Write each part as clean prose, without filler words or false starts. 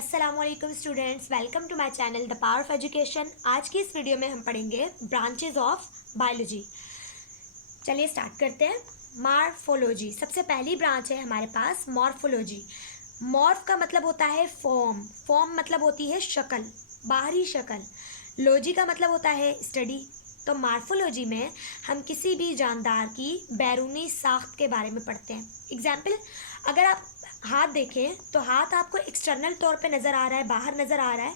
अस्सलामुअलैकुम students, welcome to my channel the power of education. आज की इस वीडियो में हम पढ़ेंगे ब्रांचेस ऑफ बायोलॉजी। चलिए स्टार्ट करते हैं। मॉर्फोलॉजी सबसे पहली ब्रांच है हमारे पास, मॉर्फोलॉजी। मॉर्फ का मतलब होता है फॉर्म, फॉर्म मतलब होती है शक्ल, बाहरी शक्ल। लॉजी का मतलब होता है स्टडी। तो मॉर्फोलॉजी में हम किसी भी जानदार की बैरूनी साख्त के बारे में पढ़ते हैं। एग्जाम्पल, अगर आप हाथ देखें तो हाथ आपको एक्सटर्नल तौर पे नज़र आ रहा है, बाहर नज़र आ रहा है।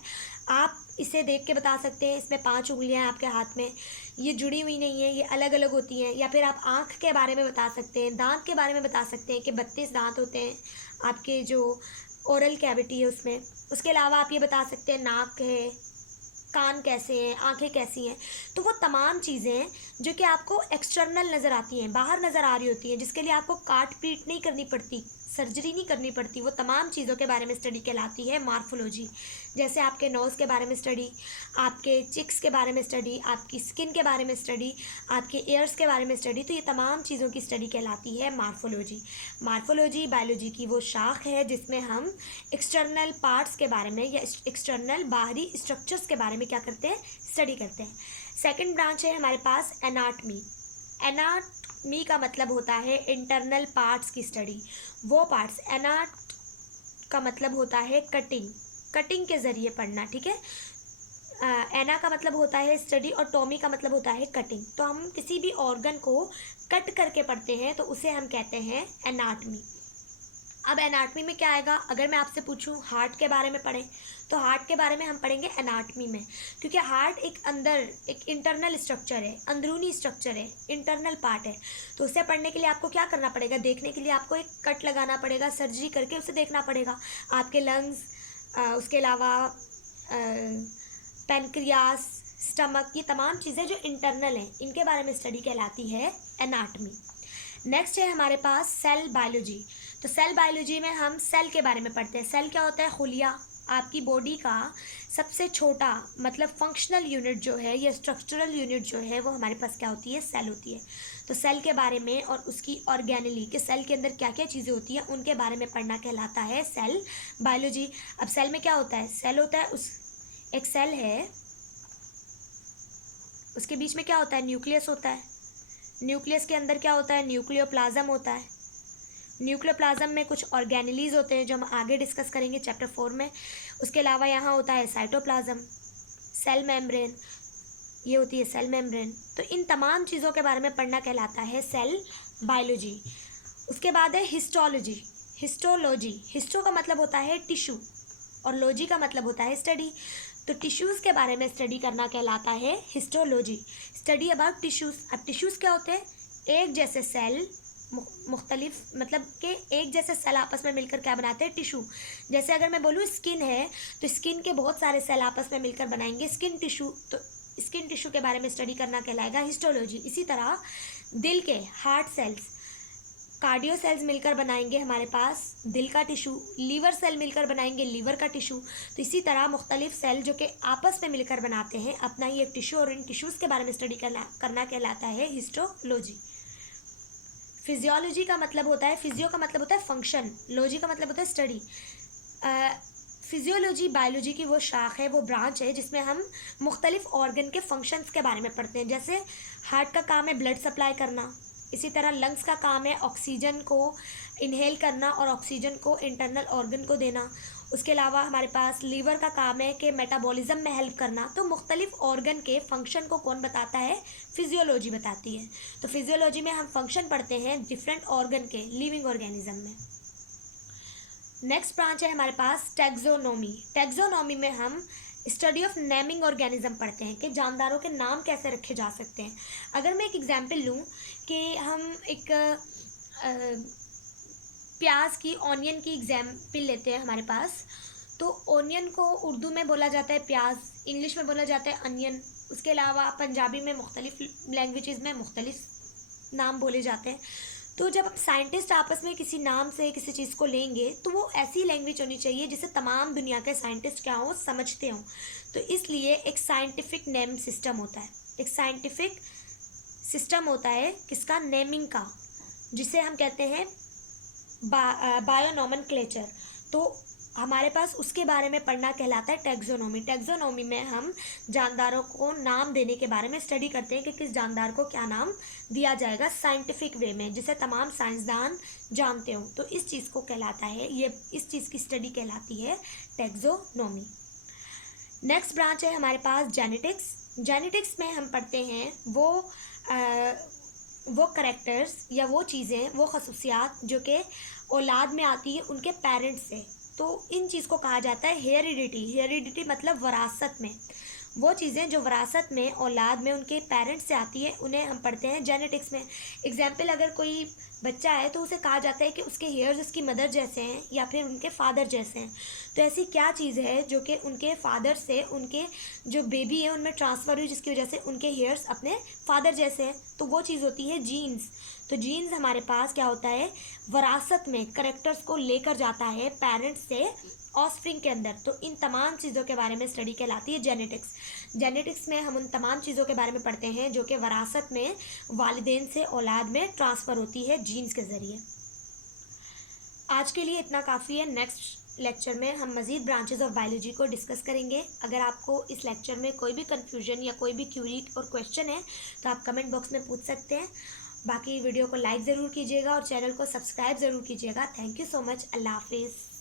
आप इसे देख के बता सकते हैं इसमें 5 उंगलियां हैं आपके हाथ में, ये जुड़ी हुई नहीं है, ये अलग अलग होती हैं। या फिर आप आँख के बारे में बता सकते हैं, दांत के बारे में बता सकते हैं कि 32 दांत होते हैं आपके जो ओरल कैविटी है उसमें। उसके अलावा आप ये बता सकते हैं नाक है, कान कैसे हैं, आंखें कैसी हैं। तो वो तमाम चीज़ें हैं जो कि आपको एक्सटर्नल नज़र आती हैं, बाहर नज़र आ रही होती हैं, जिसके लिए आपको काट पीट नहीं करनी पड़ती, सर्जरी नहीं करनी पड़ती। वो तमाम चीज़ों के बारे में स्टडी कहलाती है मॉर्फोलॉजी। जैसे आपके नोज़ के बारे में स्टडी, आपके चिक्स के बारे में स्टडी, आपकी स्किन के बारे में स्टडी, आपके एयर्स के बारे में स्टडी। तो ये तमाम चीज़ों की स्टडी कहलाती है मॉर्फोलॉजी। मॉर्फोलॉजी बायोलॉजी की वो शाख है जिसमें हम एक्सटर्नल पार्ट्स के बारे में या एक्सटर्नल बाहरी स्ट्रक्चर्स के बारे में क्या करते हैं, स्टडी करते हैं। सेकंड ब्रांच है हमारे पास एनाटमी। एनाटमी का मतलब होता है इंटरनल पार्ट्स की स्टडी। वो पार्ट्स, एनाट का मतलब होता है कटिंग, कटिंग के ज़रिए पढ़ना, ठीक है। एना का मतलब होता है स्टडी और टॉमी का मतलब होता है कटिंग। तो हम किसी भी ऑर्गन को कट करके पढ़ते हैं तो उसे हम कहते हैं एनाटमी। अब एनाटमी में क्या आएगा, अगर मैं आपसे पूछूं हार्ट के बारे में पढ़ें तो हार्ट के बारे में हम पढ़ेंगे एनाटमी में, क्योंकि हार्ट एक अंदर एक इंटरनल स्ट्रक्चर है, अंदरूनी स्ट्रक्चर है, इंटरनल पार्ट है। तो उसे पढ़ने के लिए आपको क्या करना पड़ेगा, देखने के लिए आपको एक कट लगाना पड़ेगा, सर्जरी करके उसे देखना पड़ेगा। आपके लंग्स, उसके अलावा पैनक्रियास, स्टमक, ये तमाम चीज़ें जो इंटरनल हैं इनके बारे में स्टडी कहलाती है एनाटमी। नेक्स्ट है हमारे पास सेल बायोलॉजी। तो सेल बायोलॉजी में हम सेल के बारे में पढ़ते हैं। सेल क्या होता है, खुलिया। आपकी बॉडी का सबसे छोटा मतलब फंक्शनल यूनिट जो है या स्ट्रक्चरल यूनिट जो है वो हमारे पास क्या होती है, सेल होती है। तो सेल के बारे में और उसकी ऑर्गेनली के सेल के अंदर क्या क्या चीज़ें होती हैं उनके बारे में पढ़ना कहलाता है सेल बायोलॉजी। अब सेल में क्या होता है, सेल होता है उस एक सेल है, उसके बीच में क्या होता है, न्यूक्लियस होता है। न्यूक्लियस के अंदर क्या होता है, न्यूक्लियोप्लाज्म होता है। न्यूक्लियोप्लाज्म में कुछ ऑर्गेनेलीज होते हैं जो हम आगे डिस्कस करेंगे चैप्टर 4 में। उसके अलावा यहाँ होता है साइटोप्लाज्म, सेल मेम्ब्रेन, ये होती है सेल मेम्ब्रेन। तो इन तमाम चीज़ों के बारे में पढ़ना कहलाता है सेल बायोलॉजी। उसके बाद है हिस्टोलॉजी। हिस्टोलॉजी, हिस्टो का मतलब होता है टिश्यू और लॉजी का मतलब होता है स्टडी। तो टिश्यूज़ के बारे में स्टडी करना कहलाता है हिस्टोलॉजी, स्टडी अबाउट टिश्यूज़। अब टिश्यूज़ क्या होते हैं, एक जैसे सेल, मुख्तलिफ मतलब कि एक जैसे सेल आपस में मिलकर क्या बनाते हैं, टिश्यू। जैसे अगर मैं बोलूँ स्किन है तो स्किन के बहुत सारे सेल आपस में मिलकर बनाएंगे स्किन टिश्यू। तो स्किन टिश्यू के बारे में स्टडी करना कहलाएगा हिस्टोलॉजी। इसी तरह दिल के हार्ट सेल्स, कार्डियो सेल्स मिलकर बनाएंगे हमारे पास दिल का टिश्यू, लीवर सेल मिलकर बनाएंगे लीवर का टिश्यू। तो इसी तरह मुख्तलिफ सेल जो कि आपस में मिलकर बनाते हैं अपना ही एक टिश्यू, और इन टिश्यूज़ के बारे में स्टडी करना कहलाता है हिस्टोलॉजी। फिजियोलॉजी का मतलब होता है, फिजियो का मतलब होता है फंक्शन, लॉजी का मतलब होता है स्टडी। फिजियोलॉजी बायोलॉजी की वो शाख है, वो ब्रांच है जिसमें हम मुख्तलिफ ऑर्गन के फंक्शंस के बारे में पढ़ते हैं। जैसे हार्ट का काम है ब्लड सप्लाई करना, इसी तरह लंग्स का काम है ऑक्सीजन को इनहेल करना और ऑक्सीजन को इंटरनल ऑर्गन को देना। उसके अलावा हमारे पास लीवर का काम है कि मेटाबॉलिज्म में हेल्प करना। तो मुख्तलिफ ऑर्गन के फंक्शन को कौन बताता है, फिजियोलॉजी बताती है। तो फिजियोलॉजी में हम फंक्शन पढ़ते हैं डिफरेंट ऑर्गन के लिविंग ऑर्गेनिज्म में। नेक्स्ट ब्रांच है हमारे पास टैक्सोनॉमी। टैक्सोनॉमी में हम स्टडी ऑफ नेमिंग ऑर्गेनिज्म पढ़ते हैं कि जानदारों के नाम कैसे रखे जा सकते हैं। अगर मैं एक एग्जांपल लूँ कि हम एक प्याज की, ऑनियन की एग्जाम्पल लेते हैं हमारे पास। तो ऑनियन को उर्दू में बोला जाता है प्याज, इंग्लिश में बोला जाता है अनियन। उसके अलावा पंजाबी में मुख्तलिफ लैंग्वेजेस में मुख्तलिफ नाम बोले जाते हैं। तो जब साइंटिस्ट आपस में किसी नाम से किसी चीज़ को लेंगे तो वो ऐसी लैंग्वेज होनी चाहिए जिसे तमाम दुनिया के साइंटिस्ट क्या हों, समझते हों। तो इसलिए एक साइंटिफिक नेम सिस्टम होता है, एक साइंटिफिक सिस्टम होता है किसका, नेमिंग का, जिसे हम कहते हैं बायोनोमेनक्लेचर। तो हमारे पास उसके बारे में पढ़ना कहलाता है टैक्सोनॉमी। टैक्सोनॉमी में हम जानदारों को नाम देने के बारे में स्टडी करते हैं कि किस जानदार को क्या नाम दिया जाएगा साइंटिफिक वे में, जिसे तमाम साइंसदान जानते हो। तो इस चीज़ को कहलाता है, ये इस चीज़ की स्टडी कहलाती है टैक्सोनॉमी। नेक्स्ट ब्रांच है हमारे पास जेनेटिक्स। जेनेटिक्स में हम पढ़ते हैं वो करेक्टर्स या वो चीज़ें, वो खसूसियात जो कि औलाद में आती है उनके पेरेंट्स से। तो इन चीज़ को कहा जाता है हेरिडिटी। हेरिडिटी मतलब वरासत में। वो चीज़ें जो वरासत में औलाद में उनके पेरेंट्स से आती है उन्हें हम पढ़ते हैं जेनेटिक्स में। एग्जाम्पल, अगर कोई बच्चा है तो उसे कहा जाता है कि उसके हेयर्स उसकी मदर जैसे हैं या फिर उनके फादर जैसे हैं। तो ऐसी क्या चीज़ है जो कि उनके फादर से उनके जो बेबी है उनमें ट्रांसफ़र हुई, जिसकी वजह से उनके हेयर्स अपने फादर जैसे हैं? तो वो चीज़ होती है जीन्स। तो जीन्स हमारे पास क्या होता है, वरासत में करेक्टर्स को लेकर जाता है पेरेंट्स से ऑफस्प्रिंग के अंदर। तो इन तमाम चीज़ों के बारे में स्टडी कहलाती है जेनेटिक्स। जेनेटिक्स में हम उन तमाम चीज़ों के बारे में पढ़ते हैं जो कि वरासत में वालिदैन से औलाद में ट्रांसफ़र होती है जीन्स के ज़रिए। आज के लिए इतना काफ़ी है। नेक्स्ट लेक्चर में हम मज़ीद ब्रांचेस ऑफ बायोलॉजी को डिस्कस करेंगे। अगर आपको इस लेक्चर में कोई भी कन्फ्यूजन या कोई भी क्यूरी और क्वेश्चन है तो आप कमेंट बॉक्स में पूछ सकते हैं। बाकी वीडियो को लाइक ज़रूर कीजिएगा और चैनल को सब्सक्राइब ज़रूर कीजिएगा। Thank you so much. अल्लाह हाफिज़।